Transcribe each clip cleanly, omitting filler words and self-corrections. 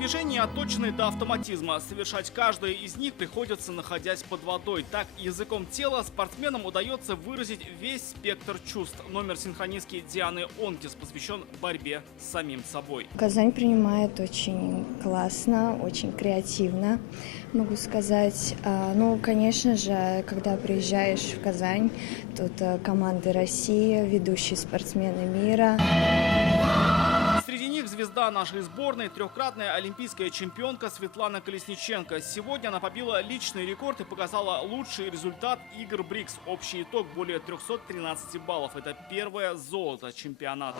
движения отточены до автоматизма. Совершать каждое из них приходится, находясь под водой. Так, языком тела спортсменам удается выразить весь спектр чувств. Номер синхронистки Дианы Онкис посвящен борьбе с самим собой. Казань принимает очень классно, очень креативно, могу сказать. Ну, конечно же, когда приезжаешь в Казань, тут команды России, ведущие спортсмены мира. Среди них звезда нашей сборной, трехкратная олимпийская чемпионка Светлана Колесниченко. Сегодня она побила личный рекорд и показала лучший результат игр БРИКС. Общий итог более 313 баллов. Это первое золото чемпионата.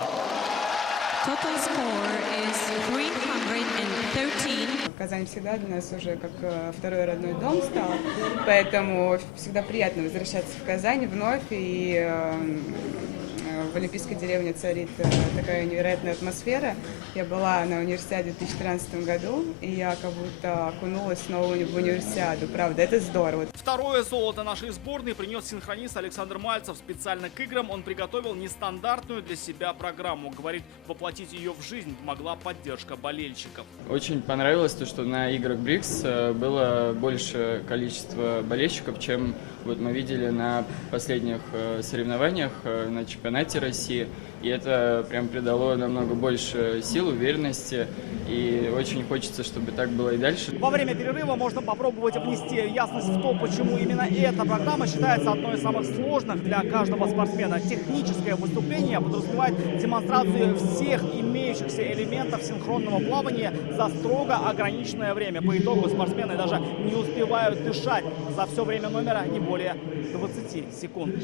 Total score is 313. Казань всегда для нас уже как второй родной дом стал, поэтому всегда приятно возвращаться в Казань вновь, и в Олимпийской деревне царит такая невероятная атмосфера. Я была на универсиаде в 2013 году, и я как будто окунулась снова в универсиаду. Правда, это здорово. Второе золото нашей сборной принес синхронист Александр Мальцев. Специально к играм он приготовил нестандартную для себя программу. Говорит, воплотить ее в жизнь помогла поддержка болельщиков. Очень понравилось то, что на играх БРИКС было больше количество болельщиков, чем вот мы видели на последних соревнованиях на чемпионате России. И это прям придало намного больше сил, уверенности. И очень хочется, чтобы так было и дальше. Во время перерыва можно попробовать внести ясность в то, почему именно эта программа считается одной из самых сложных для каждого спортсмена. Техническое выступление подразумевает демонстрацию всех имеющихся элементов синхронного плавания за строго ограниченное время. По итогу спортсмены даже не успевают дышать. За все время номера не более 20 секунд.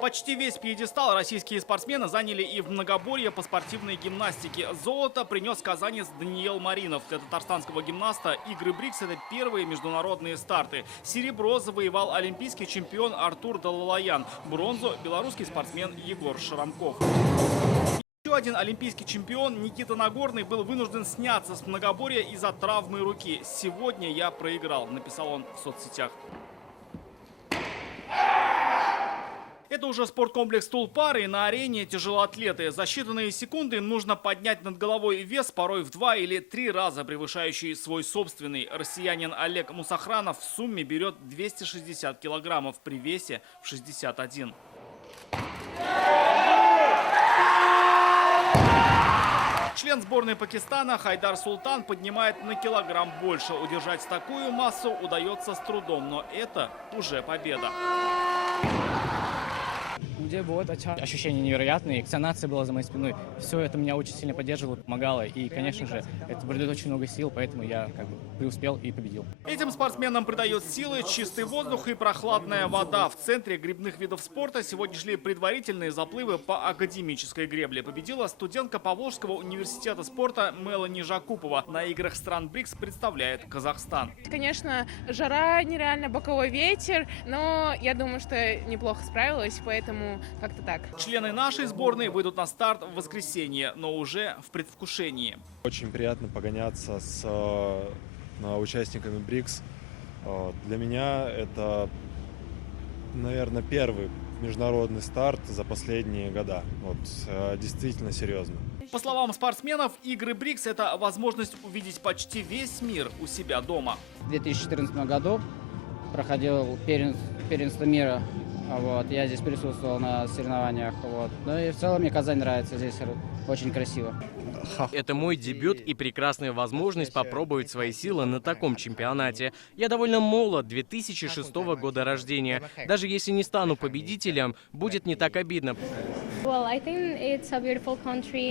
Почти весь пьедестал российские спортсмены заняли и в многоборье по спортивной гимнастике. Золото принес казанец Даниил Маринов. Для татарстанского гимнаста игры БРИКС – это первые международные старты. Серебро завоевал олимпийский чемпион Артур Далалаян. Бронзу – белорусский спортсмен Егор Шарамков. Еще один олимпийский чемпион Никита Нагорный был вынужден сняться с многоборья из-за травмы руки. «Сегодня я проиграл», – написал он в соцсетях. Это уже спорткомплекс Тулпар, и на арене тяжелоатлеты. За считанные секунды нужно поднять над головой вес, порой в 2 или 3 раза превышающий свой собственный. Россиянин Олег Мусахранов в сумме берет 260 килограммов при весе в 61. Член сборной Пакистана Хайдар Султан поднимает на килограмм больше. Удержать такую массу удается с трудом, но это уже победа. Ощущения невероятные, экстонация была за моей спиной. Все это меня очень сильно поддерживало, помогало. И, конечно же, это придает очень много сил, поэтому я преуспел и победил. Этим спортсменам придает силы чистый воздух и прохладная вода. В центре гребных видов спорта сегодня шли предварительные заплывы по академической гребле. Победила студентка Поволжского университета спорта Мелани Жакупова. На играх стран БРИКС представляет Казахстан. Конечно, жара нереально, боковой ветер, но я думаю, что неплохо справилась, поэтому как-то так. Члены нашей сборной выйдут на старт в воскресенье, но уже в предвкушении. Очень приятно погоняться с участниками БРИКС. Для меня это, наверное, первый международный старт за последние года. Действительно серьезно. По словам спортсменов, игры БРИКС – это возможность увидеть почти весь мир у себя дома. В 2014 году проходил первенство мира. Я здесь присутствовал на соревнованиях. Ну и в целом мне Казань нравится, здесь очень красиво. Это мой дебют и прекрасная возможность попробовать свои силы на таком чемпионате. Я довольно молод, 2006 года рождения. Даже если не стану победителем, будет не так обидно.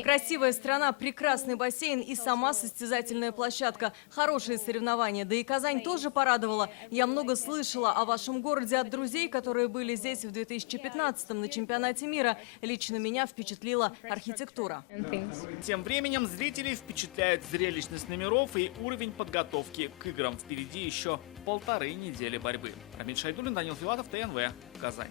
Красивая страна, прекрасный бассейн и сама состязательная площадка. Хорошие соревнования. Да и Казань тоже порадовала. Я много слышала о вашем городе от друзей, которые были здесь в 2015-м на чемпионате мира. Лично меня впечатлила архитектура. Тем временем зрителей впечатляет зрелищность номеров и уровень подготовки к играм. Впереди еще 1,5 недели борьбы. Рамиль Шайдуллин, Данил Филатов, ТНВ, Казань.